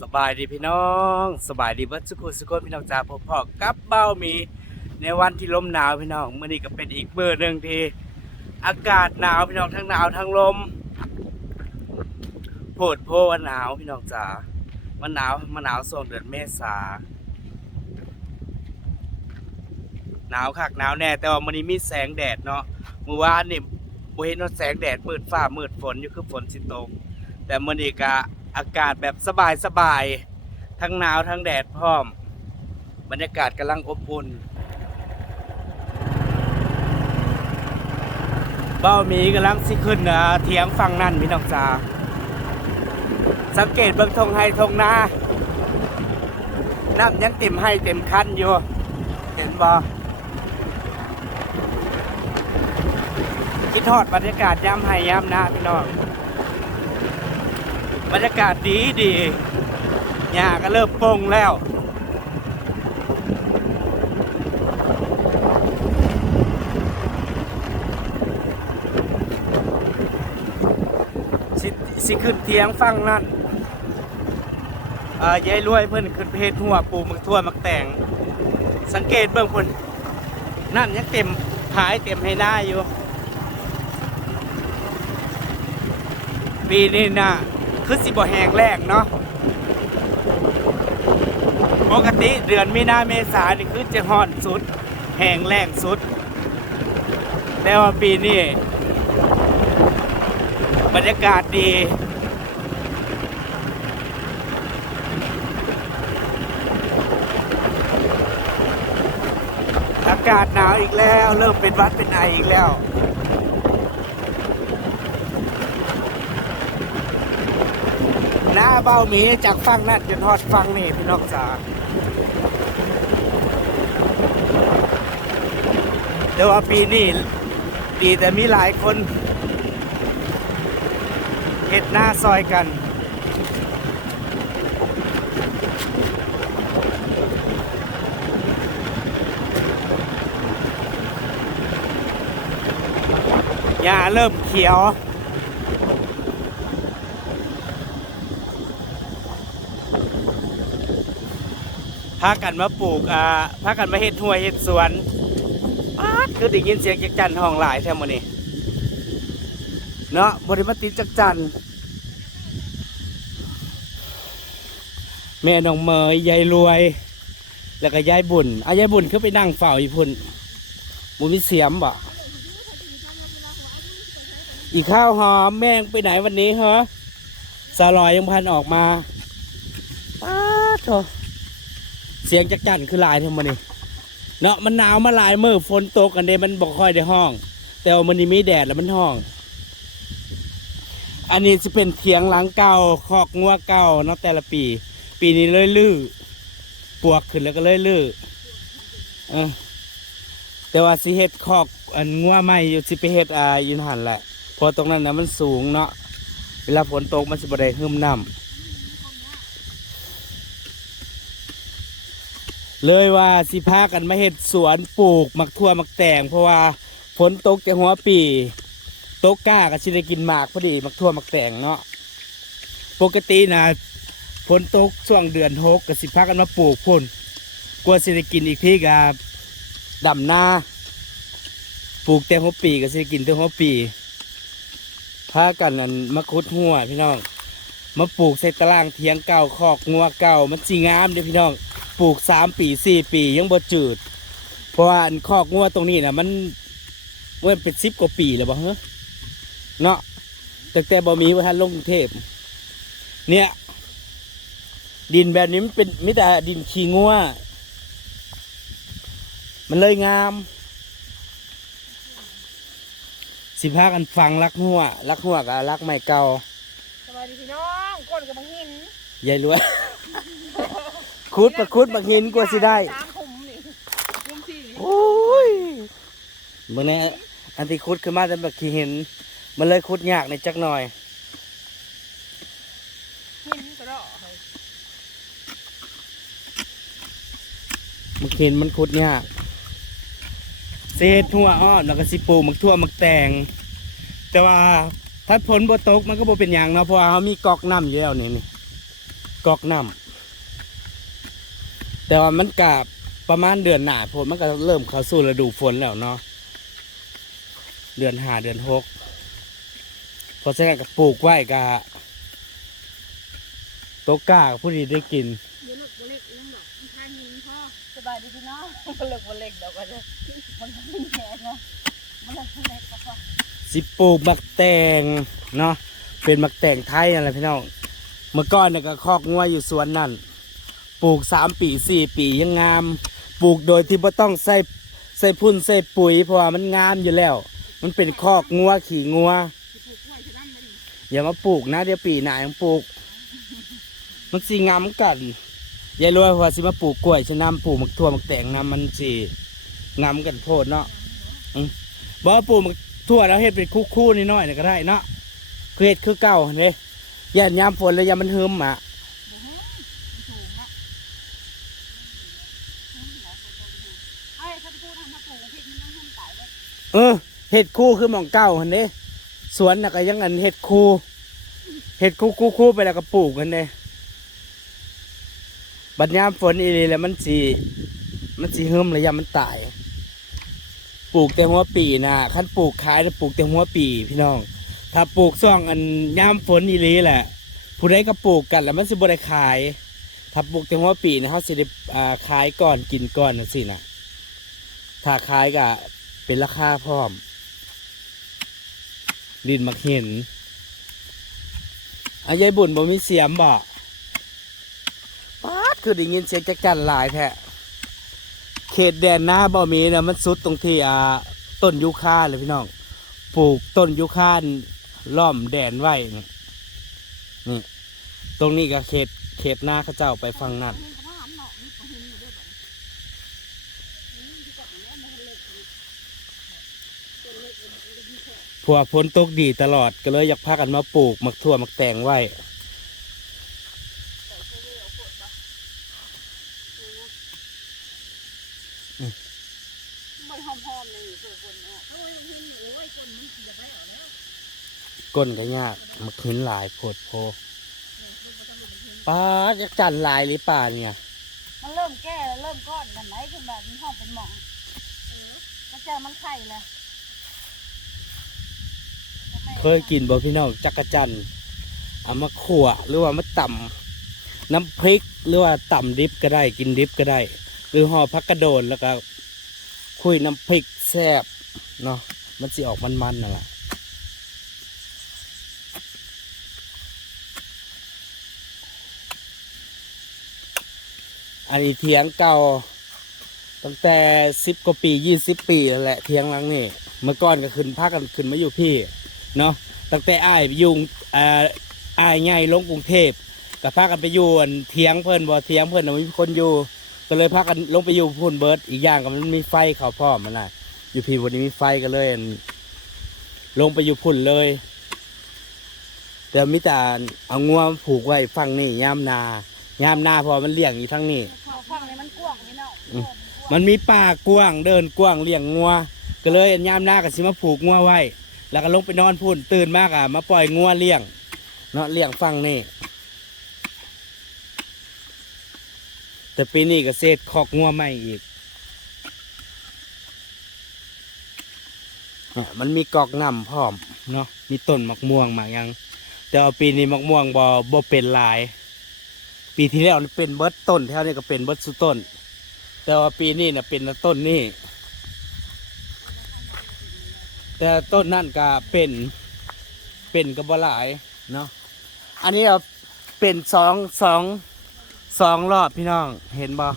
สบายดีพี่น้องสบายดีเบัดสุขุสุขพี่น้องจ้าพบพอกับเบ้ามี ในวันที่ลมหนาวพี่น้องเมื่อนี้ก็เป็นอีกเบอร์หนึ่งที่อากาศหนาวพี่น้องทั้งหนาวทั้งลมโผดโพว่าหนาวพี่น้องจ้ามันหนาวมันหนาวส่งเดือนเมษาหนาวคักหนาวแน่แต่ว่ามันนี้มีแสงแดดเนาะเมื่อวานนี่บ่เห็นว่าแสงแดดมืดฟ้ามืดฝนอยู่คือฝนสิตกแต่มื่อนี้ก็อ อากาศแบบสบายสบายๆทั้งหนาวทั้งแดดพร้อม บรรยากาศกำลังอบอุ่นเบ้ามีกำลังสิขึ้นนะเถียงฟังนั่นพี่น้องจ๋าสังเกตเบื้องทงไฮทงนาน้ำยังเต็มให้เต็มคันอยู่ เห็นบ่คิดทอดบรรยากาศย้ำให้ย้ำหน้าพี่น้อง บรรยากาศดีดีหญ้าก็เริ่มปร่งแล้ว สิสิขึ้นเทียงฟังนั่นอ่ายายรวยเพิ่นขึ้นเพจหัวปูมักทั่วมักแต่ง สังเกตเบิ่งพุ่นนั่นยังเต็มขายเต็มให้หน้าอยู่ ปีนี้นะ คือสิบ่แหงแรกเนาะปกติเดือนมีนาเมษานี่คือจะห่อนสุด แหงแรงสุด แต่ว่าปีนี้บรรยากาศดีอากาศหนาวอีกแล้ว เริ่มเป็นวัดเป็นไออีกแล้ว หน้า เบ้าหมีจากฟังนั่นจนฮอดฟังนี่พี่น้องจ๋าแต่ว่าปีนี้ดีแต่มีหลายคนเห็ดหน้าซอยกัน หญ้าเริ่มเขียว พากันมาปลูกอ่าพากันมาเฮ็ดหัวเฮ็ดสวนป๊าดคือได้ยินเสียงจักจันห้องหลายแท้มื้อนี้เนาะบ่ได้มาติดจักจันแม่น้องเมยยายรวย แล้วก็ยายบุญอะยายบุญคือไปนั่งเฝ้าอยู่พุ่นบ่มีเสียมบ่อีกข้าวหอมแม่งไปไหนวันนี้ฮะสลอยยังพันออกมา โถเสียงจักจันคือลายทั้งมันนี่เนาะมันหนาวมาหลายมือฝนตกกันเดมันบอกค่อยได้ห้อง แต่ว่ามันนี่มีแดดแล้วมันห้อง อันนี้จะเป็นเถียงหลังเก่าคอกงัวเก่าเนาะแต่ละปี ปีนี้เลยลื้อปวกขึ้นแล้วก็เลยลื้อเออแต่ว่าสิเฮ็ดคอกอันงัวใหม่อยู่สิไปเฮ็ดอ่ายินหันแหละพอตรงนั้นนะมันสูงเนาะเวลาฝนตกมันสิบ่ได้หึมน้ำ เลยว่าสิพากันมาเห็ดสวนปลูกมักทั่วมักแตงเพราะว่าฝนตกจะหัวปีตกก้าก็สิได้กินหมากพอดีมักทั่วมักแตงเนาะปกตินะฝนตกช่วงเดือนหกก็สิพากันมาปลูกพุ่นกลัวสิได้กินอีกทีกับดำนาปลูกแต่หัวปีก็สิได้กินแต่หัวปีพากันนั่นมาคุดหัวพี่น้องมาปลูกใส่ตารางเทียงเก่าคอกงัวเก่ามันสีงามเด้พี่น้อง ปลูกสามปีสี่ปียังบ่จืด เพราะว่าอันคอกงัวตรงนี้นะมันว่าเป็นสิบกว่าปีแล้วบ่เฮ้เนาะแต่แต่บ่มีว่าท่านลงกรุงเทพเนี่ย ดินแบบนี้มันเป็นมิแต่ดินขี้งัวมันเลยงาม สิพากันฟังรักหัวรักหัวกับรักไม้เก่าสวัสดีพี่น้องก้นกับบางหินยายรวย คุดประคุดบักหินกว่าสิได้สามขุมนี่ขุมสี่โอ้ยเมื่อนี้อันที่คุดขึ้นมาแต่แบบขี้เห็นมันเลยคุดยากในจักหน่อยหินกระดอกเฮ้ยมันเห็นมันคุดยากเศษทั่วอ้อมแล้วก็สิปลูกมักทั่วมักแตงแต่ว่าถ้าผลบ่ตกมันก็บ่เป็นอย่างเนาะเพราะว่าเขามีกอกน้ำอยู่แล้วนี่นี่กอกน้ำ แต่ว่ามันกับประมาณเดือนหนาฝนมันก็เริ่มเข้าสู่ฤดูฝนแล้วเนาะเดือนห้าเดือนหกเพราะฉะนั้นก็ปลูกไว้กะโตกล้ากับผู้ดีได้กินเดี๋ยวเลิกบ่เล็กนั่นดอกมันทาหินพ่อสบายดีพี่น้องบ่เลิกบ่เล็กดอกก็จะมันก็ไม่แย่เนาะมันเลิกบ่เล็กก็พอสิปลูกมักแตงเนาะเป็นมักแตงไทยอะไรพี่น้องเมื่อก่อนเนี่ยก็คอกงัวอยู่สวนนั่น ปลูกสามปีสี่ปียังงาม ปลูกโดยที่ไม่ต้องใส่ใส่พุ่นใส่ปุ๋ยเพราะว่ามันงามอยู่แล้ว มันเป็นคอกงัวขี่งัวอย่ามาปลูกนะเดี๋ยวปีหน้ายังปลูก มันสีงามกันยายรวยว่าสิมาปลูกกล้วยชะนำปลูกมักทั่วมักแตงนำมันสีงามกันโพดเนาะบอกว่าปลูกมักทั่วแล้วเฮ็ดเป็นคู่ๆนิดหน่อยก็ได้เนาะเฮ็ดคือเก่าเด้ย่านยามฝนแล้วยามมันหึมอะ ไอ้ถ้าพูดทำมาปลูกที่มันยังทำตายไว้ เออเฮ็ดคู่คือหมองเก่าหันเด้สวนน่ะก็ยังอันเฮ็ดคู่เฮ็ดคู่คู่คู่ไปแล้วก็ปลูกกันเด้บัดยามฝนอีหลีแล้วมันสิมันสิหึมแล้วยามมันตาย ปลูกแต่หัวปีนะคันปลูกขายแล้วปลูกแต่หัวปีพี่น้อง ถ้าปลูกซ่องอันยามฝนอีหลีแหละ ผู้ใดก็ปลูกกันแล้วมันสิบ่ได้ขาย ถ้าปลูกแต่หัวปีนะเขาสิได้ขายก่อนกินก่อนนั่นสินะถ้าขายก็ เป็นราคาพร้อม ดินมักเห็นอายายบุญบ่มีเสียมบ่ป๊าดคือได้ยินเสียงจักจันหลายแท้เขตแดนหน้าบ่มีนะมันสุดตรงที่อ่าต้นยูคาเลยพี่น้อง ปลูกต้นยูคาล้อมแดนไว้นี่ ตรงนี้ก็เขตเขตหน้าเขาเจ้าไปฟังนั่น เห็นก็ว่าหันเนาะนี่ก็เห็นอยู่ด้วยบ่นี่ที่ก็อันนี้มันเล็กอยู่ตัวเล็กมันก็มีแค่ พวกฝนตกดีตลอดก็เลยอยากพากันมาปลูกมักทั่วมักแตงไว้ใส่ไม่หอมๆเลยเพื่อคนออกโอ้ยเห็นโอ้ยคนมันเสียไปเอาแล้วก้นก็ยากมักหินหลายโพดโพป้าจักจันหลายหรือป่าเนี่ย มันเริ่มแก่แล้วเริ่มก้อนกันไหนขึ้นแบบมีห้องเป็นหมองเออแล้วเจอมันไข่เลย เคยกินบ่พี่น้องจักรจันเอามาขั่วหรือว่ามาต่ำน้ำพริกหรือว่าต่ำดิบก็ได้กินดิบก็ได้ หรือห่อพักกระโดนแล้วก็คุยน้ำพริกแซ่บเนาะมันสิออกมันๆนั่นแหละอันนี้เถียงเก่าตั้งแต่สิบกว่าปียี่สิบปีแล้วแหละเถียงหลังนี่เมื่อก่อนก็ขึ้นพากันขึ้นมาอยู่พี่ เนาะตั้งแต่อ้ายไปอยุงอ่าอ้ายใหญ่ลงกรุงเทพก็พากันไปอยู่อันเทียงเพิ่นบ่เทียงเพิ่นน่ะมีคนอยู่ ก็เลยพากันลงไปอยู่พุ่นเบิร์ดอีกอย่างก็มันมีไฟเขาพร้อมมันน่ะ อยู่พี่วันนี้มีไฟก็เลยอั่นลงไปอยู่พุ่นเลย แต่มิตาเอางัวมาผูกไว้ฝั่งนี่ยามนายามนาเพอมันเลี้ยงอยู่ทั้งนี้พอฟังเลยมันกว้างนี่เนาะอืม มันมีป่ากว้างเดินกว้างเลี้ยงงัว ก็เลยยามหน้าก็สิมาผูกงัวไว้ แล้วก็ลงไปนอนพุ่นตื่นมากอะมาปล่อยงัวเลี้ยงเนาะเลี้ยงฟังนี่แต่ปีนี้ก็เศษคอกงัวใหม่อีกมันมีกอกง่ำพร้อมเนาะมีต้นมะม่วงหมากยัง แต่ว่าปีนี้มะม่วงบ่บ่เป็นลาย ปีที่แล้วเป็นเบิดต้นแถวนี้ก็เป็นเบิดสุต้น แต่ว่าปีนี้นะเป็นต้นนี่ แต่ต้นนั่นก็เป็นเป็นกระบหลายเนาะอันนี้เอาเป็นสองสองสองรอบพี่น้องเห็นบ่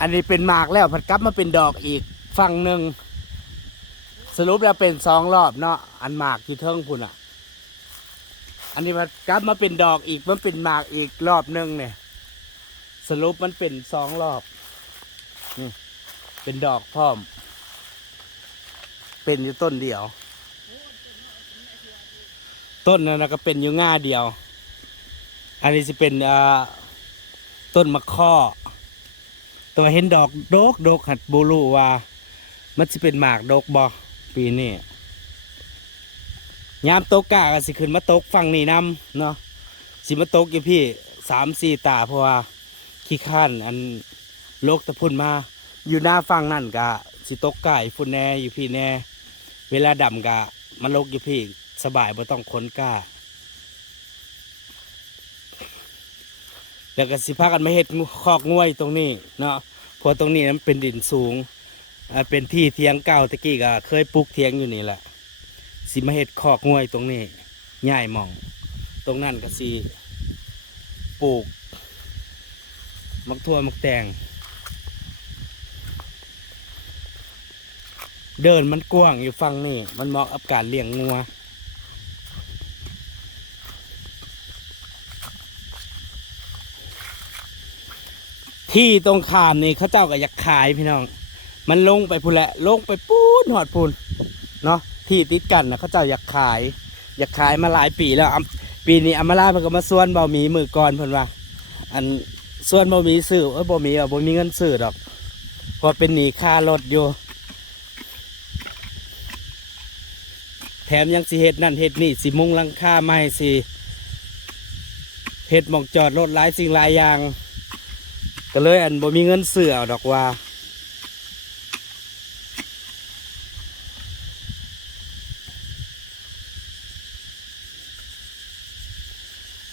อันนี้เป็นหมากแล้วผัดกลับมาเป็นดอกอีกฝั่งหนึ่งสรุปแล้วเป็นสองรอบเนาะอันหมากที่เทิงพุ่นอะ อันนี้มันกลับมาเป็นดอกอีกมันเป็นหมากอีกรอบหนึ่งเนี่ยสรุปมันเป็นสองรอบเป็นดอกพร้อม เป็นอยู่ต้นเดียว ต้นนั้นนะก็เป็นอยู่ง่าเดียว อันนี้จะเป็นอ่าต้นมะข้อ ตัวเห็นดอกโดกโดกหัดบูรูว่า มันจะเป็นหมากโดกบอปีนี้ยามโตกกาก็สิขึ้นมาตกฝั่งนี้นำเนาะสิมาตกอยู่พี่สามสี่ตาเพราะว่าขี้ข้านอันโลกตะพุ่นมา อยู่หน้าฝั่งนั่นกะสิตกไก่ฝุ่นแน่อยู่พี่แน่ เวลาดำกะมันลกอยู่พี่สบายบ่ต้องค้นกล้า แล้วก็สิพากันมาเฮ็ดคอกง่วยตรงนี้เนาะเพราะตรงนี้มันเป็นดินสูงเป็นที่เทียงเก่าตะกี้ก็เคยปลูกเทียงอยู่นี่แหละสิมาเฮ็ดคอกง่วยตรงนี้ใหญ่หมอง ตรงนั้นก็สิปลูก มักทั่วมักแตง เดินมันกว้างอยู่ฝั่งนี่มันเหมาะกับการเลี้ยงงัวที่ตรงขามนี่เขาเจ้าก็อยากขายพี่น้อง มันลงไปพูนแหละลงไปปูนหอดพูนเนาะที่ติดกันนะเขาเจ้าอยากขาย อยากขายมาหลายปีแล้วปีนี้อามาลามันก็มาส่วนเบาหมีมือก่อนเพิ่นว่า อันส่วนเบาหมีซื้อเออเบาหมีอะบ่มีเงินซื้อดอกพอเป็นหนีค่ารถอยู่ แถมยังสิเฮ็ดนั่นเฮ็ดนี่สิมุงลังค่าไม่สิเฮ็ดหมองจอดรถหลายสิ่งหลายอย่าง ก็เลยอันบ่มีเงินซื้ออดอกว่า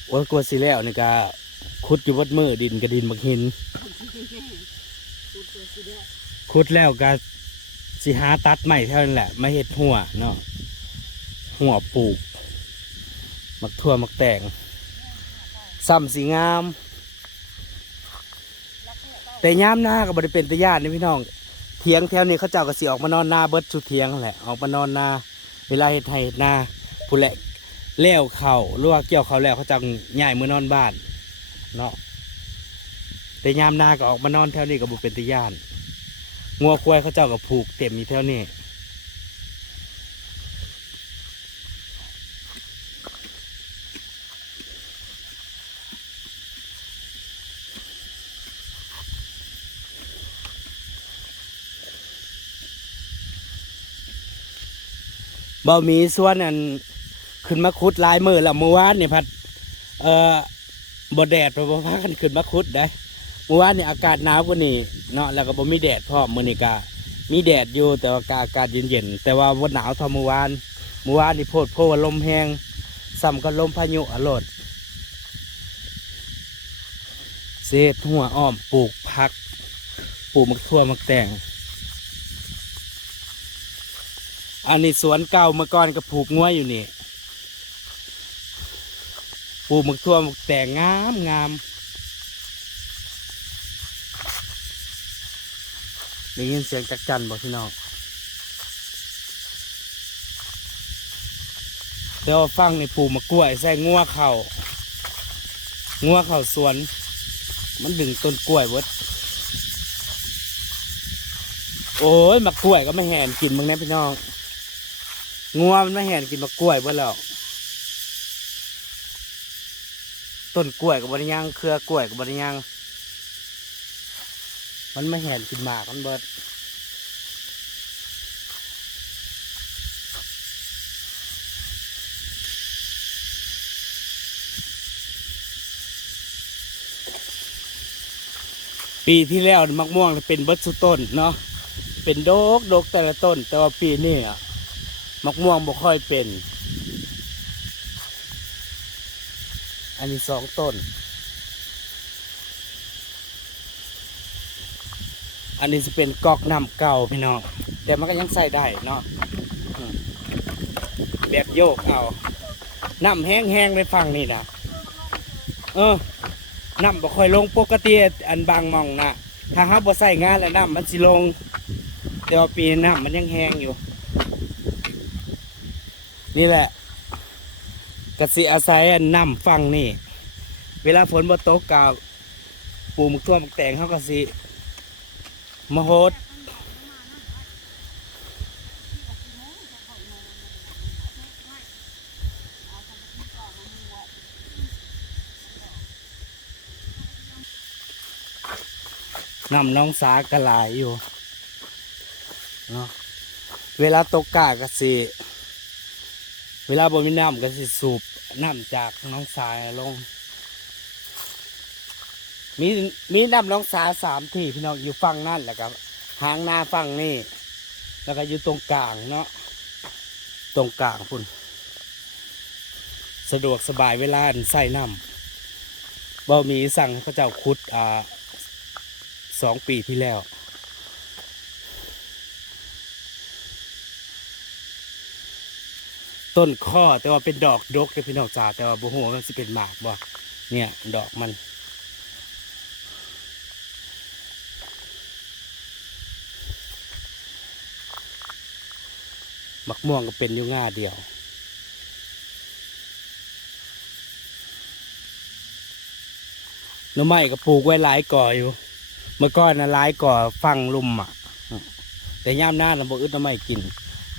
โอ้ยกลัวสิแล้วนี่ก็ขุดอยู่บดมือดินกับดินบักหิน ขุดแล้วก็สิหาตัดใหม่เท่านั้นแหละ มาเห็ดหัวเนาะ หัวปลูก มักทั่วมักแตงซ้ำสีงาม แต่ยามหน้าก็บริเป็นตะญาตินี่พี่น้องเทียงแถวนี้เขาเจ้าก็สิออกมานอนนาเบิดสุดเทียงแหละออกมานอนนาเวลาเห็ดไห้เฮ็ดนาผู้แหละเลี้ยวเข่าหรือว่าเกี่ยวเขาแล้วเขาจะย้ายมือนอนบ้านเนาะแต่ยามหน้าก็ออกมานอนแถวนี้ก็บ่เป็นตะญาติงัวควายเขาเจ้ากับผูกเต็มอยู่แถวนี้ บ่มีส่วนอันขึ้นมาคุดลายมือแล้วเมื่อวานนี่พัดเอ่อบดแดดไปบ่พากันขึ้นมาคุดได้เมื่อวานนี่อากาศหนาวกว่านี้เนาะแล้วก็บ่มีแดดพร้อมมื้อนี้ก็มีแดดอยู่แต่ว่าอากาศเย็นๆแต่ว่าบ่หนาวเท่าเมื่อวานเมื่อวานนี่โพดโพว่าลมแห้งซ้ำก็ลมพายุอรดเศษหัวอ้อมปลูกผัก ปลูกมักทั่วมักแตง อันนี้สวนเก่าเมื่อก่อนก็ปลูกงัวยอยู่นี่ปลูกมักทั่วมักแตงงามงามได้ยินเสียงจักจันบอกพี่น้องแต่ว่าฟังในปลูกมะกล้วยใส่งัวเข่างัวเข่าสวน มันดึงต้นกล้วยเวิดโอ้ยมะกล้วยก็ไม่แหนกินมึงแน่พี่น้อง งัวมันไม่แหนกินมะกล้วยเบิดแล้วต้นกล้วยกับบริยังเครือกล้วยกับบริยังมันไม่แหนกินหมากมันเบิดปีที่แล้วมักม่วงเป็นเบิดสุต้นเนาะเป็นโดกโดกแต่ละต้น แต่ว่าปีนี้อะ มักม่วงบ่ค่อยเป็น อันนี้สองต้น อันนี้จะเป็นกอกน้ำเก่าพี่น้อง แต่มันก็ยังใส่ได้เนาะแบบโยกเอา น้ำแห้งๆไปฟังนี่นะเออ น้ำบ่ค่อยลงปกติอันบางมองนะถ้าเฮาบ่ใส่งานแล้วน้ำมันสิลง แต่ว่าปีน้ำมันยังแห้งอยู่ นี่แหละกสิอาศัยนน้ำฟังนี่ เวลาฝนบ่ตกกับปูมักทั่วมักแตงเฮากสิมโฮดน้ำน้องสากระหลายอยู่เนาะเวลาตกกากก็สิ เวลาบ่มีน้ำก็สิสูบน้ำจากน้องสายลง มีมีน้ำน้องสาสามที่พี่น้องอยู่ฝั่งนั่นแหละครับหางหน้าฝั่งนี่แล้วก็อยู่ตรงกลางเนาะตรงกลางพุ่นสะดวกสบายเวลาใส่น้ำบ่มีสั่งเขาเจ้าคุดอ่าสองปีที่แล้ว ต้นข้อแต่ว่าเป็นดอกดกเลยพี่น้องจ๋าแต่ว่าบัวหัวมันสิเป็นหมากบ่เนี่ยดอกมันมักม่วงก็เป็นอยู่ง่าเดียวน้ำไม้ก็ปลูกไว้หลายก่ออยู่ เมื่อก่อนนะหลายก่อฟังลุมอะ แต่ย่ามหน้าเราบอกอึดน้ำไม้กิน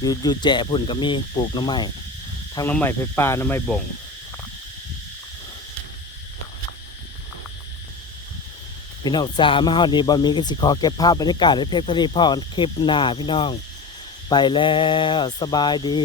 อยู่อยู่แจ่พุ่นก็มีปลูกน้ำไม้ ทั้งน้ำใหม่ไฟป้าน้ำใหม่บ่งพี่น้องจ้ามาเฮานี้บ่มีก็สิขอเก็บภาพบรรยากาศในเพียงเท่านี้พอคลิปหน้าพี่น้อง ไปแล้วสบายดี